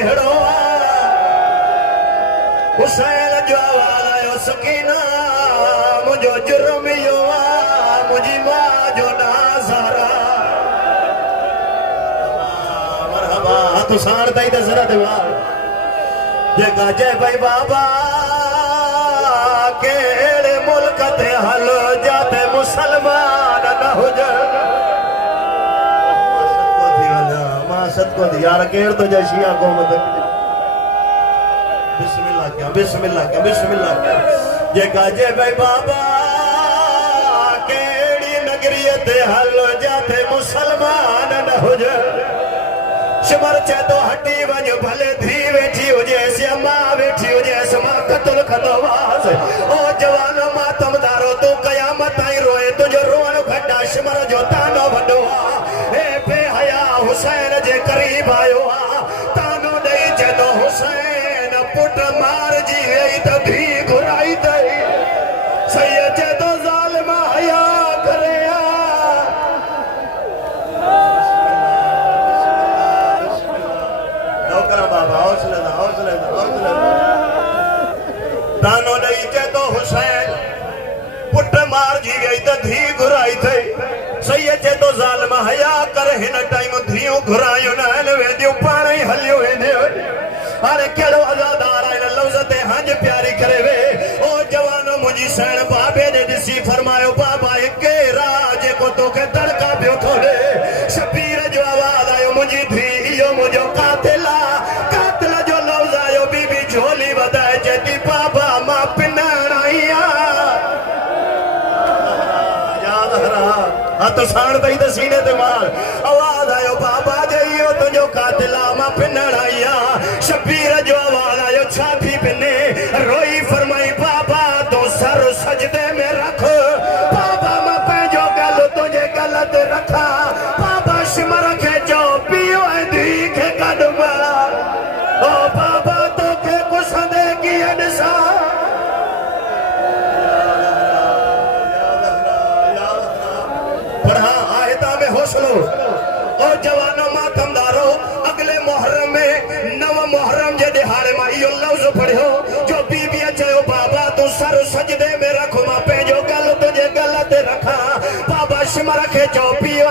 केड़ो हुसैन जो आवाज आयो सकीना मुझो जुर्म यो मुझी मां जो नाज़ारा मरहबा हाथ साण ताई ते जरा देवार जे गाजे भाई बाबा केड़े मुल्क ते हल जाते मुसलमान न हुजन मां सदको थी यार केड़ तो जे शिया कौम बिस्मिल्लाह क्या बिस्मिल्लाह क्या जे गाजे भाई बाबा केड़ी नगरियत हल जाते मुसलमान न हुजे शमर चे तो हटी वञ भले धी वेठी हुजे श्यामा वेठी हुजे समा कतल खतवास ओ जवान मातमदारो तू कयामत ताईं रोए तुझो रोअण घटा शमर जो तानो वडो ए बेहया हुसैन जे करीब आयो तानो ॾेई चेतो हुसैन पुट मार जी गई तो धी घुराई तई सही चे तो जालिम हया करे नौकरा बाबा हौसले तानो ॾेई चे तो हुसैन पुट मार जी गई तो धी घुराई थई सही चे तो जालिम हया करे हिन टाइम धियूं घुरायूं न वेंदियूं पाण ई हलियो वेंदे अरे केड़ो अज़ादार आए लफ्ज़ ते हंज प्यारी करे वे ओ जवानो मुझी सैन बाबे ने दिसी फरमायो बाबा के राज को तो के तड़का पियो थोड़े शबीर जो आवाज आयो मुझी धी यो मुझो कातिला जो लफ्ज़ आयो बीबी झोली वधाए जेती बाबा मां पिनण आईया याद हरा हाथ साण तई ते सीने ते मार आवाज आयो बाबा जे यो तुझो कातिला मां पिनण आईया शबीर जो आवाज आयो छाती पिने रोई फरमाई बाबा तो सर सजदे में रख बाबा मैं पैजो गल तुझे गलत रखा बाबा सिमर के जो पियो दी के कदमा ओ बाबा तो के कुसदे की अनसा पढ़ा आयता में हौसलो और जवानों मातमदारो अगले मुहर्रम में नव मुहर्रम जे दिहाड़े मां इहो लफ्ज़ पढ़ियो जो बीबी चयो बाबा तू सर सजदे में रख मां पंहिंजो गल तुझे गलत रखा बाबा सिमर खे चओ पियो